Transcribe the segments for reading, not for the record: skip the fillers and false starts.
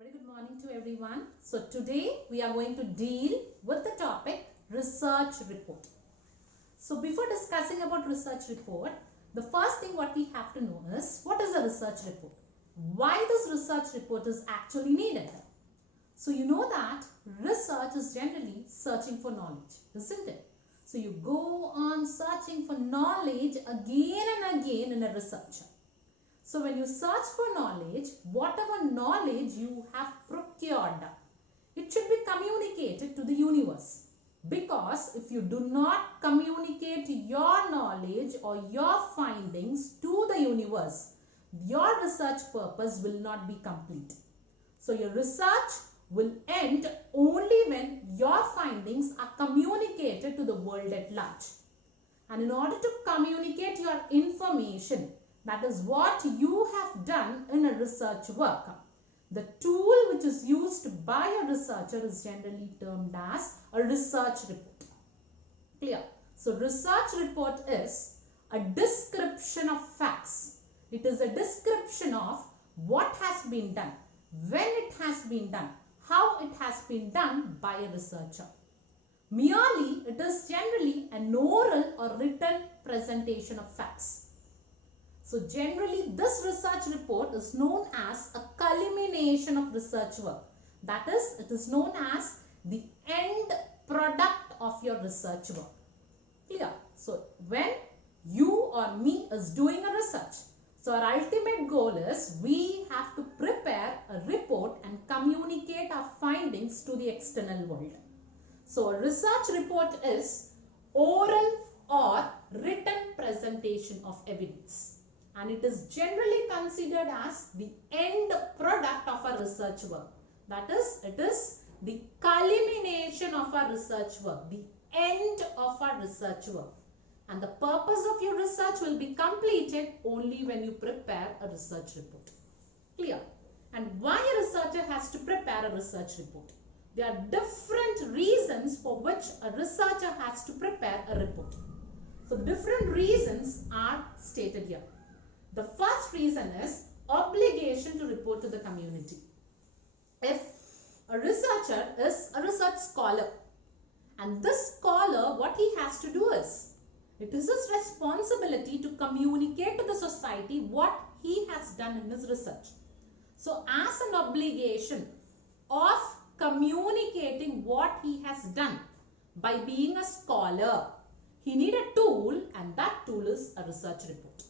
Very good morning to everyone. So today we are going to deal with the topic research report. So before discussing about research report, the first thing what we have to know is what is a research report? Why this research report is actually needed? So you know that research is generally searching for knowledge, isn't it? So you go on searching for knowledge again and again in a research. So when you search for knowledge, whatever knowledge you have procured, it should be communicated to the universe. Because if you do not communicate your knowledge or your findings to the universe, your research purpose will not be complete. So your research will end only when your findings are communicated to the world at large. And in order to communicate your information, that is what you have done in a research work, the tool which is used by a researcher is generally termed as a research report. Clear? So research report is a description of facts. It is a description of what has been done, when it has been done, how it has been done by a researcher. Merely, it is generally an oral or written presentation of facts. So generally this research report is known as a culmination of research work. That is, it is known as the end product of your research work. Clear? So when you or me is doing a research, so our ultimate goal is we have to prepare a report and communicate our findings to the external world. So a research report is oral or written presentation of evidence. And it is generally considered as the end product of our research work. That is, it is the culmination of our research work, the end of our research work. And the purpose of your research will be completed only when you prepare a research report. Clear? And why a researcher has to prepare a research report? There are different reasons for which a researcher has to prepare a report. So different reasons are stated here. The first reason is obligation to report to the community. If a researcher is a research scholar, and this scholar, what he has to do is, it is his responsibility to communicate to the society what he has done in his research. So as an obligation of communicating what he has done by being a scholar, he needs a tool, and that tool is a research report.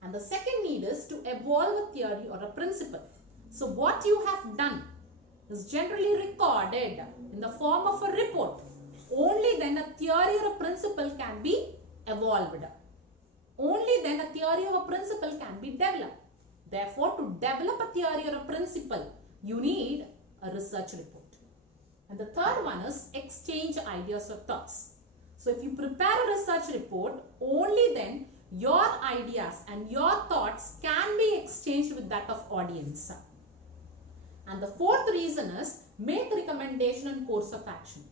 And the second need is to evolve a theory or a principle. So what you have done is generally recorded in the form of a report. Only then a theory or a principle can be evolved. Only then a theory or a principle can be developed. Therefore, to develop a theory or a principle, you need a research report. And the third one is exchange ideas or thoughts. So if you prepare a research report, only then your ideas and your thoughts can be exchanged with that of audience. And the fourth reason is make recommendation and course of action.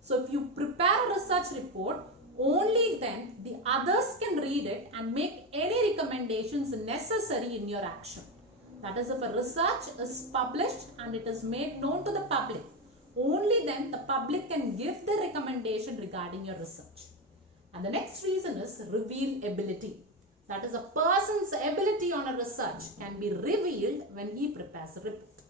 So if you prepare a research report, only then the others can read it and make any recommendations necessary in your action. That is, if a research is published and it is made known to the public, only then the public can give the recommendation regarding your research. And the next reason is revealability. That is, a person's ability on a research can be revealed when he prepares a report.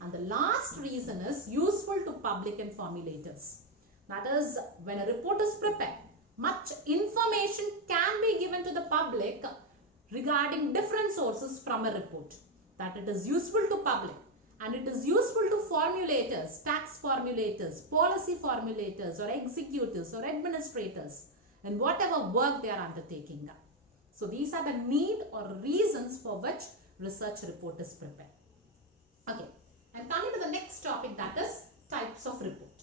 And the last reason is useful to public and formulators. That is, when a report is prepared, much information can be given to the public regarding different sources from a report. That it is useful to public and it is useful to formulators, tax formulators, policy formulators or executives or administrators in whatever work they are undertaking. So these are the need or reasons for which research report is prepared. Okay, and coming to the next topic, that is types of report.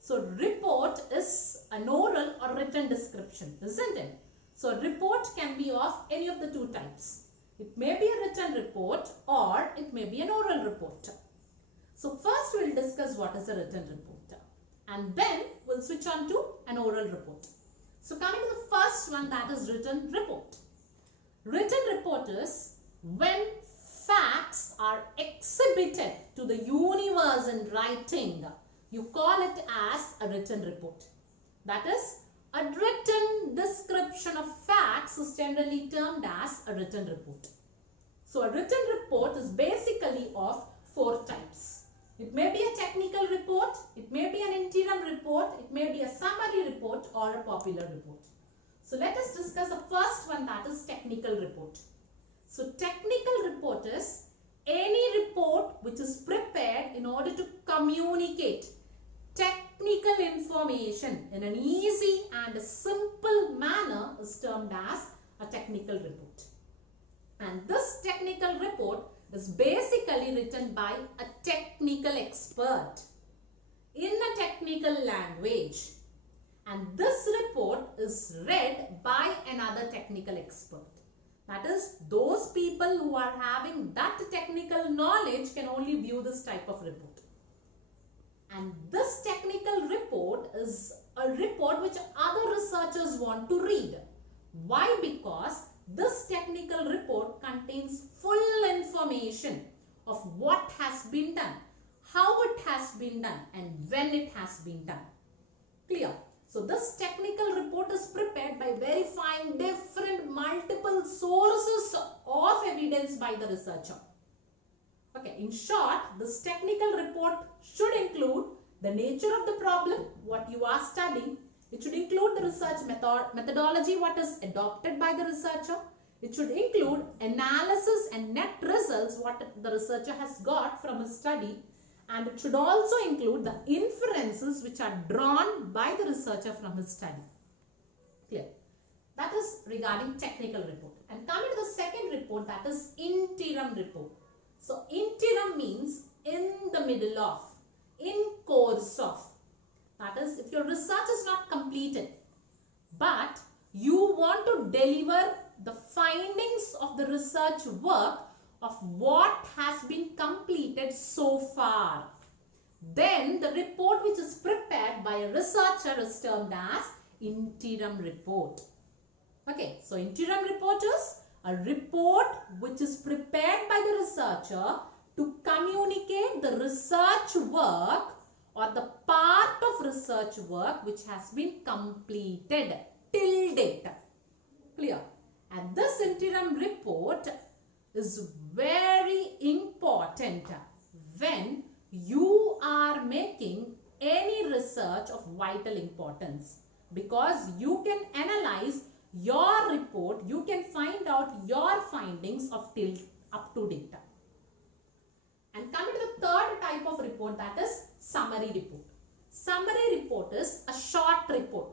So report is an oral or written description, isn't it? So report can be of any of the two types. It may be a written report or it may be an oral report. So first we'll discuss what is a written report and then we'll switch on to an oral report. So coming to the first one, that is written report. Written report is when facts are exhibited to the universe in writing, you call it as a written report. That is, a written description of facts is generally termed as a written report. So a written report is basically of 4 types. It may be a technical report, it may be an interim report, it may be a summary report or a popular report. So let us discuss the first one, that is technical report. So technical report is any report which is prepared in order to communicate technical information in an easy and a simple manner is termed as a technical report. And this technical report is basically written by a technical expert in a technical language. And this report is read by another technical expert. That is, those people who are having that technical knowledge can only view this type of report. And this technical report is a report which other researchers want to read. Why? Because this technical report contains full information of what has been done, how it has been done, and when it has been done. Clear? So this technical report is prepared by verifying different multiple sources of evidence by the researcher. Okay, in short, this technical report should include the nature of the problem, what you are studying. It should include the research methodology, what is adopted by the researcher. It should include analysis and net results, what the researcher has got from his study. And it should also include the inferences which are drawn by the researcher from his study. Clear? That is regarding technical report. And coming to the second report, that is interim report. So interim means in the middle of, in course of. That is, if your research is not completed, but you want to deliver the findings of the research work of what has been completed so far, then the report which is prepared by a researcher is termed as interim report. Okay, so interim report is a report which is prepared by the researcher to communicate the research work or the part of research work which has been completed till date. Clear? And this interim report is very important when you are making any research of vital importance, because you can analyze your report, you can find out your findings of till up to date. And coming to the third type of report, that is summary report. Summary report is a short report,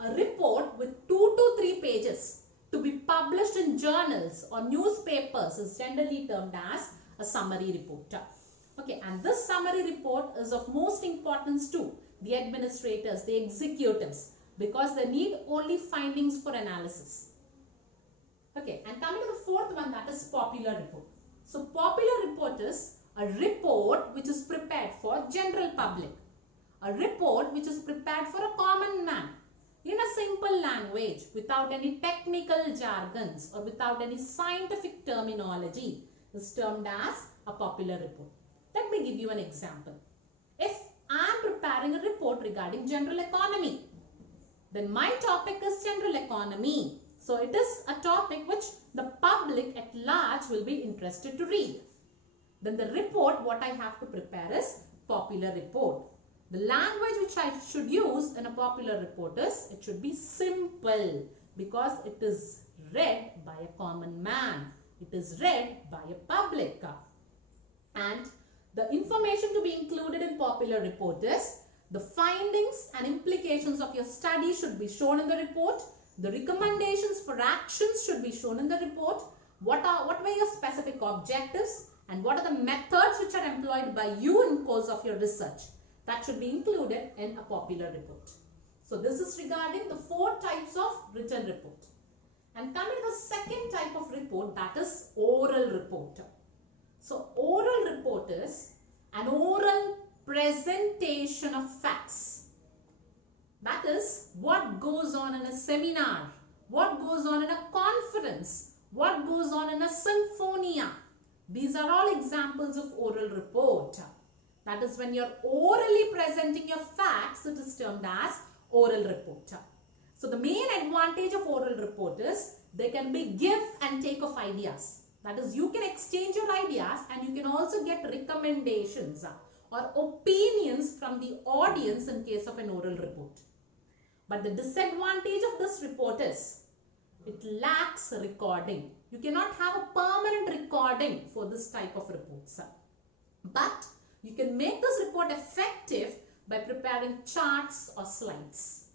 a report with 2 to 3 pages to be published in journals or newspapers is generally termed as a summary report. Okay, and this summary report is of most importance to the administrators, the executives, because they need only findings for analysis. Okay, and coming to the fourth one, that is popular report. So popular report is a report which is prepared for general public, a report which is prepared for a common man in a simple language without any technical jargons or without any scientific terminology is termed as a popular report. Let me give you an example. If I am preparing a report regarding general economy, then my topic is general economy. So it is a topic which the public at large will be interested to read. Then the report what I have to prepare is popular report. The language which I should use in a popular report is, it should be simple because it is read by a common man. It is read by a public. And the information to be included in popular report is the findings and implications of your study should be shown in the report. The recommendations for actions should be shown in the report. What were your specific objectives and what are the methods which are employed by you in course of your research? That should be included in a popular report. So this is regarding the 4 types of written report. And coming to the second type of report, that is oral report. So oral report is an oral presentation of facts. That is what goes on in a seminar, what goes on in a conference, what goes on in a symphonia. These are all examples of oral report. That is when you're orally presenting your facts, it is termed as oral report. So the main advantage of oral report is there can be give and take of ideas. That is, you can exchange your ideas and you can also get recommendations or opinions from the audience in case of an oral report. But the disadvantage of this report is it lacks recording. You cannot have a permanent recording for this type of reports. But you can make this report effective by preparing charts or slides.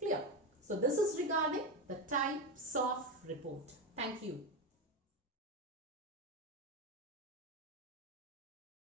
Clear? So this is regarding the types of report. Thank you.